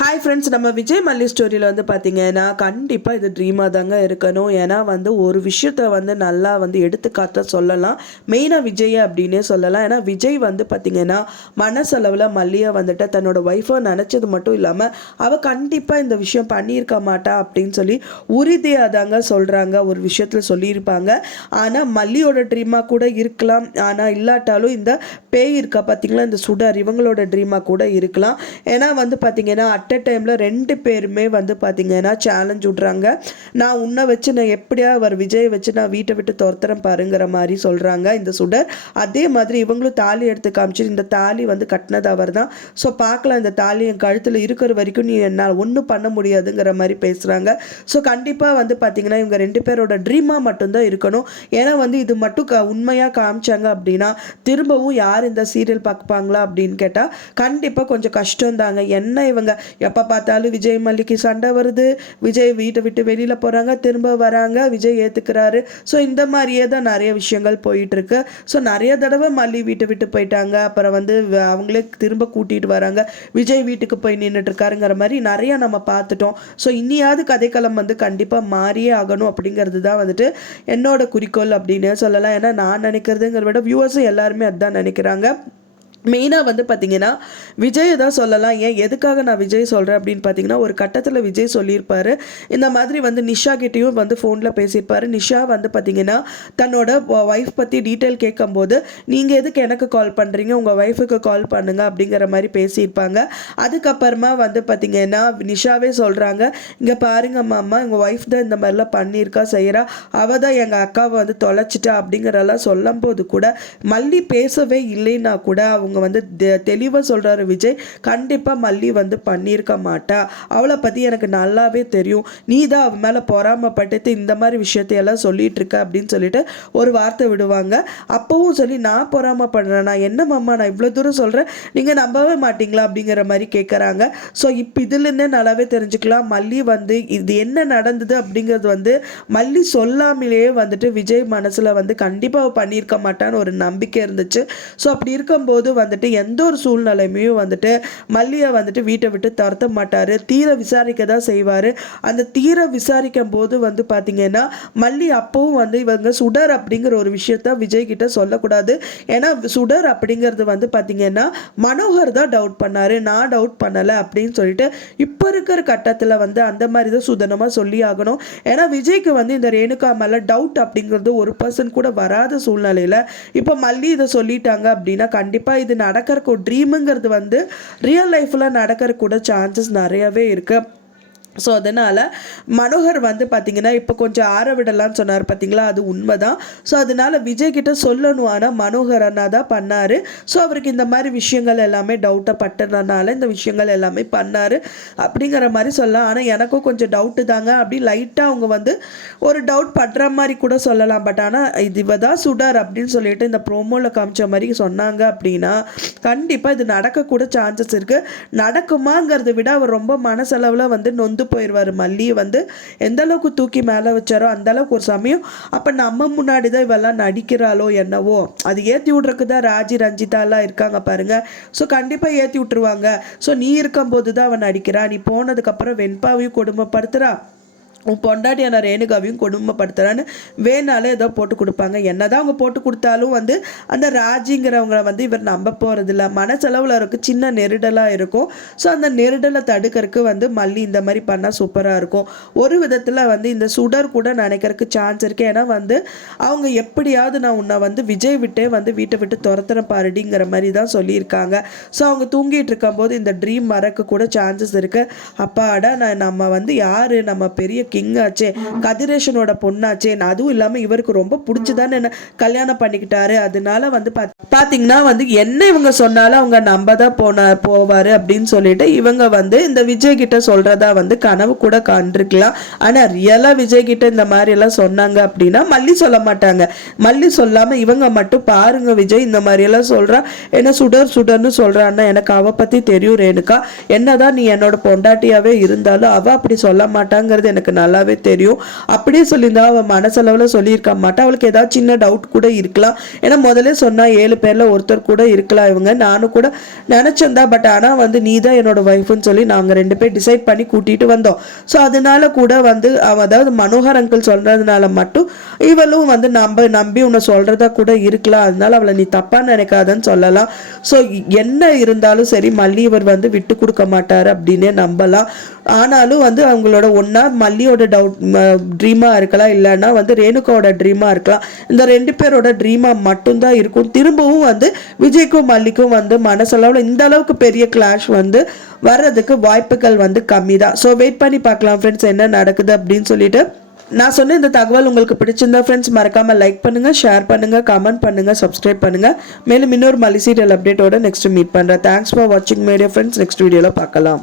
Hi friends நம்ம விஜய் மல்லி ஸ்டோரியில் வந்து பார்த்தீங்கன்னா கண்டிப்பாக இது ட்ரீமாக தாங்க இருக்கணும். ஏன்னா வந்து ஒரு விஷயத்த வந்து நல்லா வந்து எடுத்துக்காட்ட சொல்லலாம். மெயினாக விஜய் அப்படின்னே சொல்லலாம். ஏன்னா விஜய் வந்து பார்த்தீங்கன்னா மனசளவில் மல்லியை வந்துட்டு தன்னோட ஒய்ஃபை நினச்சது மட்டும் இல்லாமல் அவள் கண்டிப்பாக இந்த விஷயம் பண்ணியிருக்க மாட்டா அப்படின்னு சொல்லி உறுதியாக தாங்க சொல்கிறாங்க ஒரு விஷயத்தில் சொல்லியிருப்பாங்க. ஆனால் மல்லியோட ட்ரீமாக கூட இருக்கலாம். ஆனால் இல்லாட்டாலும் இந்த பேய் இருக்கா பார்த்தீங்களா இந்த சுடர் இவங்களோட ட்ரீமாக கூட இருக்கலாம். ஏன்னா வந்து பார்த்தீங்கன்னா அட் அ டைமில் ரெண்டு பேருமே வந்து பார்த்திங்கன்னா சேலஞ்ச் விட்றாங்க. நான் உன்னை வச்சு நான் எப்படியா அவர் விஜய் வச்சு நான் வீட்டை விட்டு துரத்துறேன் பாருங்கிற மாதிரி சொல்கிறாங்க இந்த சுடர். அதே மாதிரி இவங்களும் தாலி எடுத்து காமிச்சு இந்த தாலி வந்து கட்டினது அவர் தான் ஸோ பார்க்கலாம் இந்த தாலி என் கழுத்தில் இருக்கிற வரைக்கும் நீ என்னால் ஒன்றும் பண்ண முடியாதுங்கிற மாதிரி பேசுகிறாங்க ஸோ கண்டிப்பாக வந்து பார்த்திங்கன்னா இவங்க ரெண்டு பேரோட ட்ரீமாக மட்டும்தான் இருக்கணும். ஏன்னா வந்து இது மட்டும் க உண்மையாக காமிச்சாங்க அப்படின்னா திரும்பவும் யார் இந்த சீரியல் பார்ப்பாங்களா அப்படின்னு கேட்டால் கண்டிப்பாக கொஞ்சம் கஷ்டம் தாங்க என்ன இவங்க எப்போ பார்த்தாலும் விஜய் மல்லிக்கு சண்டை வருது. விஜய் வீட்டை விட்டு வெளியில் போகிறாங்க திரும்ப வராங்க விஜய் ஏற்றுக்கிறாரு ஸோ இந்த மாதிரியே தான் நிறைய விஷயங்கள் போயிட்டுருக்கு. ஸோ நிறைய தடவை மல்லி வீட்டை விட்டு போயிட்டாங்க. அப்புறம் வந்து வ- அவங்களே திரும்ப கூட்டிகிட்டு வராங்க. விஜய் வீட்டுக்கு போய் நின்றுட்டு இருக்காருங்கிற மாதிரி நிறைய நம்ம பார்த்துட்டோம். ஸோ இனியாவது கதைக்களம் வந்து கண்டிப்பாக மாறியே ஆகணும் அப்படிங்கிறது தான் வந்துட்டு என்னோட குறிக்கோள் அப்படின்னு சொல்லலாம். ஏன்னா நான் நினைக்கிறதுங்கிறத விட வியூவர்ஸும் எல்லாருமே அதுதான் நினைக்கிறாங்க. மெயினாக வந்து பார்த்தீங்கன்னா விஜய் தான் சொல்லலாம். ஏன் எதுக்காக நான் விஜய் சொல்கிறேன் அப்படின்னு பார்த்தீங்கன்னா ஒரு கட்டத்தில் விஜய் சொல்லியிருப்பாரு. இந்த மாதிரி வந்து நிஷா கிட்டேயும் வந்து ஃபோனில் பேசியிருப்பாரு. நிஷா வந்து பார்த்தீங்கன்னா தன்னோட ஒய்ஃப் பற்றி டீட்டெயில் கேட்கும்போது நீங்கள் எதுக்கு எனக்கு கால் பண்ணுறீங்க உங்கள் ஒய்ஃபுக்கு கால் பண்ணுங்க அப்படிங்கிற மாதிரி பேசியிருப்பாங்க. அதுக்கப்புறமா வந்து பார்த்தீங்கன்னா நிஷாவே சொல்கிறாங்க இங்கே பாருங்க மாமா எங்கள் ஒய்ஃப் தான் இந்த மாதிரிலாம் பண்ணியிருக்கா செய்கிறா அவள் தான் எங்கள் அக்காவை வந்து தொலைச்சிட்டா அப்படிங்கிறதெல்லாம் சொல்லும்போது கூட மல்லி பேசவே இல்லைன்னா கூட அவங்க அவங்க வந்து தெளிவாக சொல்கிறாரு விஜய். கண்டிப்பாக மல்லி வந்து பண்ணியிருக்க மாட்டா. அவளை பற்றி எனக்கு நல்லாவே தெரியும். நீ தான் அவன் மேலே பொறாமப்பட்டுட்டு இந்த மாதிரி விஷயத்தையெல்லாம் சொல்லிட்டு இருக்க அப்படின்னு சொல்லிட்டு ஒரு வார்த்தை விடுவாங்க. அப்போவும் சொல்லி நான் பொறாமப்படுறேன். நான் என்ன மாமா நான் இவ்வளோ தூரம் சொல்கிறேன் நீங்கள் நம்பவே மாட்டிங்களா? அப்படிங்கிற மாதிரி கேட்குறாங்க ஸோ இப்போ இதுலேருந்தே நல்லாவே தெரிஞ்சுக்கலாம். மல்லி வந்து இது என்ன நடந்தது? அப்படிங்கிறது வந்து மல்லி சொல்லாமலேயே வந்துட்டு விஜய் மனசில் வந்து கண்டிப்பாக பண்ணியிருக்க மாட்டான்னு ஒரு நம்பிக்கை இருந்துச்சு. ஸோ அப்படி இருக்கும்போது வந்துட்டு எந்த ஒரு சூழ்நிலையுமே வந்துட்டு மல்லியை வந்துட்டு வீட்டை விட்டு தரத்த மாட்டார். தீர விசாரிக்க தான் செய்வார். அந்த தீர விசாரிக்கும் போது வந்து பார்த்தீங்கன்னா மல்லி அப்பவும் வந்து இவங்க சுடர் அப்படிங்கிற ஒரு விஷயத்த விஜய் கிட்ட சொல்லக்கூடாது. ஏன்னா சுடர் அப்படிங்கிறது வந்து பார்த்தீங்கன்னா மனோகர் தான் டவுட் பண்ணார். நான் டவுட் பண்ணலை அப்படின்னு சொல்லிட்டு இப்போ இருக்கிற கட்டத்தில் வந்து அந்த மாதிரி தான் சுதனமாக சொல்லி ஆகணும். ஏன்னா விஜய்க்கு வந்து இந்த ரேணுகா மேலே டவுட் அப்படிங்கிறது ஒரு பர்சன் கூட வராத சூழ்நிலையில் இப்போ மல்லி இதை சொல்லிட்டாங்க அப்படின்னா கண்டிப்பாக இது நடக்கிறக்கு ட்ரீமுங்கிறது வந்து ரியல் லைஃப்பில் நடக்கிறக்கு கூட சான்சஸ் நிறையவே இருக்குது ஸோ அதனால் மனோகர் வந்து பார்த்திங்கன்னா இப்போ கொஞ்சம் ஆற விடலான்னு சொன்னார் பார்த்தீங்களா அது உண்மை தான் ஸோ அதனால் விஜய்கிட்ட சொல்லணும். ஆனால் மனோகர் அண்ணா தான் பண்ணார். ஸோ அவருக்கு இந்த மாதிரி விஷயங்கள் எல்லாமே டவுட்டை பட்டதுனால இந்த விஷயங்கள் எல்லாமே பண்ணார். அப்படிங்கிற மாதிரி சொல்லலாம். ஆனால் எனக்கும் கொஞ்சம் டவுட்டு தாங்க. அப்படி லைட்டாக அவங்க வந்து ஒரு டவுட் படுற மாதிரி கூட சொல்லலாம். பட் ஆனால் இது இவ தான் சுடார் அப்படின்னு சொல்லிட்டு இந்த ப்ரோமோவில் காமிச்ச மாதிரி சொன்னாங்க அப்படின்னா கண்டிப்பாக இது நடக்கக்கூட சான்சஸ் இருக்குது நடக்குமாங்கிறத விட அவர் ரொம்ப மனசளவில் வந்து நொந்து போயிடுவார் மல்லியை வந்து எந்த அளவுக்கு தூக்கி மேலே வச்சாரோ அந்த அளவுக்கு ஒரு சமயம் அப்போ நம்ம முன்னாடி தான் இவெல்லாம் நடிக்கிறாளோ என்னவோ அது ஏற்றி விட்றதுக்கு தான் ராஜி ரஞ்சிதாலாம் இருக்காங்க பாருங்க. ஸோ கண்டிப்பாக ஏற்றி விட்டுருவாங்க. ஸோ நீ இருக்கும்போது தான் அவன் நடிக்கிறா. நீ போனதுக்கப்புறம் வெண்பாவையும் கொடுமைப்படுத்துகிறான் உன் பொண்டாட்டியான ரேணுகாவையும் கொடுமைப்படுத்துறான்னு வேணாலும் ஏதோ போட்டு கொடுப்பாங்க. என்ன தான் அவங்க போட்டு கொடுத்தாலும் வந்து அந்த ராஜிங்கிறவங்கள வந்து இவர் நம்ப போகிறதில்ல மனசளவில் இருக்கு சின்ன நெருடலாக இருக்கும். ஸோ அந்த நெருடலை தடுக்கிறதுக்கு வந்து மல்லி இந்த மாதிரி பண்ணால் சூப்பராக இருக்கும். ஒரு விதத்தில் வந்து இந்த சுடர் கூட நினைக்கிறதுக்கு சான்ஸ் இருக்குது ஏன்னா வந்து அவங்க எப்படியாவது நான் உன்னை வந்து விஜய் விட்டே வந்து வீட்டை விட்டு துரத்துறேன் பாருடிங்கிற மாதிரி தான் சொல்லியிருக்காங்க. ஸோ அவங்க தூங்கிட்டு இருக்கும்போது இந்த ட்ரீம் மறக்க கூட சான்சஸ் இருக்குது அப்பாடா நான் நம்ம வந்து யார்? நம்ம பெரிய கிங் ஆச்சே கதிரேஷனோட பொண்ணாச்சே நான் அதுவும் இல்லாமல் இவருக்கு ரொம்ப பிடிச்சதானே என்ன கல்யாணம் பண்ணிக்கிட்டாரு. அதனால வந்து பாத்- பாத்தீங்கன்னா வந்து என்ன இவங்க சொன்னாலும் அவங்க நம்ப தான் போன போவாரு அப்படின்னு சொல்லிட்டு இவங்க வந்து இந்த விஜய் கிட்ட சொல்றதா வந்து கனவு கூட கண்டிருக்கலாம் ஆனா ரியலா விஜய் கிட்ட இந்த மாதிரி எல்லாம் சொன்னாங்க அப்படின்னா மல்லி சொல்ல மாட்டாங்க. மல்லி சொல்லாம இவங்க மட்டும் பாருங்க விஜய் இந்த மாதிரி எல்லாம் சொல்றா. என்ன சுடர் சுடர்னு சொல்றான்னா எனக்கு அவ பத்தி தெரியும் ரேணுகா. என்னதான் நீ என்னோட பொண்டாட்டியாவே இருந்தாலும் அவ அப்படி சொல்ல மாட்டாங்கிறது எனக்கு நல்லாவே தெரியும். அப்படியே சொல்லியிருந்தா அவள் மனசளவில் சொல்லியிருக்க மாட்டா. அவளுக்கு ஏதாவது சின்ன டவுட் கூட இருக்கலாம். ஏன்னா முதல்ல சொன்னா ஏழு பேர்ல ஒருத்தர் கூட இருக்கலாம் இவங்க. நானும் கூட நினைச்சிருந்தா பட் ஆனா வந்து நீ தான் என்னோட ஒய்ஃப்னு சொல்லி நாங்க ரெண்டு பேர் டிசைட் பண்ணி கூட்டிட்டு வந்தோம். ஸோ அதனால கூட வந்து அவன் அதாவது மனோகர் அங்கிள் சொல்றதுனால மட்டும் இவளும் வந்து நம்ப நம்பி உன்னை சொல்றதா கூட இருக்கலாம். அதனால அவளை நீ தப்பா நினைக்காதன்னு சொல்லலாம். ஸோ என்ன இருந்தாலும் சரி மல்லி இவர் வந்து விட்டு கொடுக்க மாட்டார் அப்படின்னே நம்பலாம். ஆனாலும் வந்து அவங்களோட ஒன்றா மல்லியோட டவுட் ட்ரீமாக இருக்கலாம் இல்லைன்னா வந்து ரேணுகாவோட ட்ரீமாக இருக்கலாம். இந்த ரெண்டு பேரோட ட்ரீமாக மட்டும்தான் இருக்கும். திரும்பவும் வந்து விஜய்க்கும் மல்லிக்கும் வந்து மனசளவில் இந்த அளவுக்கு பெரிய கிளாஷ் வந்து வர்றதுக்கு வாய்ப்புகள் வந்து கம்மி தான் ஸோ வெயிட் பண்ணி பார்க்கலாம் ஃப்ரெண்ட்ஸ் என்ன நடக்குது அப்படின்னு சொல்லிட்டு. நான் சொன்ன இந்த தகவல் உங்களுக்கு பிடிச்சிருந்தா ஃப்ரெண்ட்ஸ் மறக்காமல் லைக் பண்ணுங்க ஷேர் பண்ணுங்க கமெண்ட் பண்ணுங்க சப்ஸ்கிரைப் பண்ணுங்க. மேலும் இன்னொரு மலி சீரியல் அப்டேட்டோட நெக்ஸ்ட் மீட் பண்ணுறேன் தேங்க்ஸ் ஃபார் வாட்சிங் மீடியா ஃப்ரெண்ட்ஸ் நெக்ஸ்ட் வீடியோவில் பார்க்கலாம்.